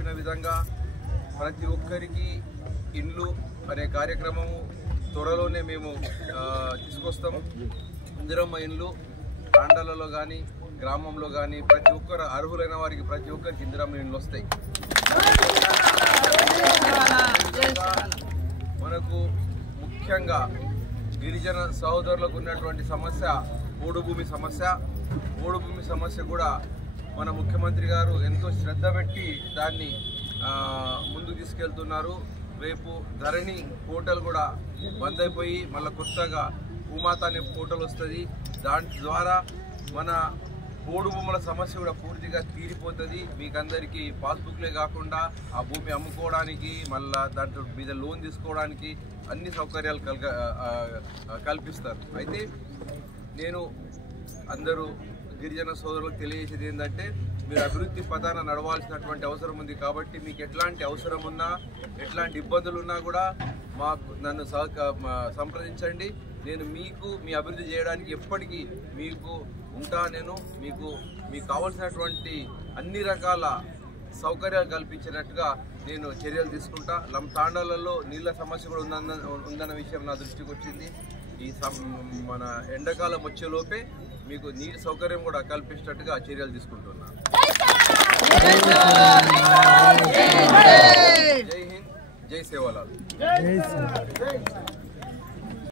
చెప్పిన విధంగా ప్రతి ఒక్కరికి ఇండ్లు అనే కార్యక్రమము త్వరలోనే మేము తీసుకొస్తాము. ఇందిరమ్మ ఇండ్లు తాండాలలో కానీ గ్రామంలో కానీ ప్రతి ఒక్కరు అర్హులైన వారికి ప్రతి ఒక్కరికి ఇందిరమ్మ ఇండ్లు వస్తాయి. మనకు ముఖ్యంగా గిరిజన సహోదరులకు ఉన్నటువంటి సమస్య పోడు భూమి సమస్య. పోడు భూమి సమస్య కూడా మన ముఖ్యమంత్రి గారు ఎంతో శ్రద్ధ పెట్టి దాన్ని ముందుకు తీసుకెళ్తున్నారు. రేపు ధరణి పోర్టల్ కూడా బంద్ అయిపోయి మళ్ళీ కొత్తగా భూమాత అనే పోర్టల్ వస్తుంది. దాని ద్వారా మన పోడు భూముల సమస్య కూడా పూర్తిగా తీరిపోతుంది. మీకందరికీ పాస్బుక్లే కాకుండా ఆ భూమి అమ్ముకోవడానికి మళ్ళీ దాంట్లో మీద లోన్ తీసుకోవడానికి అన్ని సౌకర్యాలు కల్పిస్తారు. అయితే నేను అందరూ గిరిజన సోదరులకు తెలియజేసేది ఏంటంటే, మీరు అభివృద్ధి పథాన నడవాల్సినటువంటి అవసరం ఉంది. కాబట్టి మీకు ఎట్లాంటి అవసరం ఉన్నా ఎట్లాంటి ఇబ్బందులు ఉన్నా కూడా నన్ను సంప్రదించండి. నేను మీ అభివృద్ధి చేయడానికి ఎప్పటికీ మీకు ఉంటా. నేను మీకు కావాల్సినటువంటి అన్ని రకాల సౌకర్యాలు కల్పించినట్టుగా నేను చర్యలు తీసుకుంటా. తాండాలలో నీళ్ళ సమస్య కూడా ఉందన్న విషయం నా దృష్టికి వచ్చింది. మన ఎండాకాలం వచ్చేలోపే మీకు నీటి సౌకర్యం కూడా కల్పించినట్టుగా చర్యలు తీసుకుంటున్నాను. జై హింద్, జై సేవలాల్.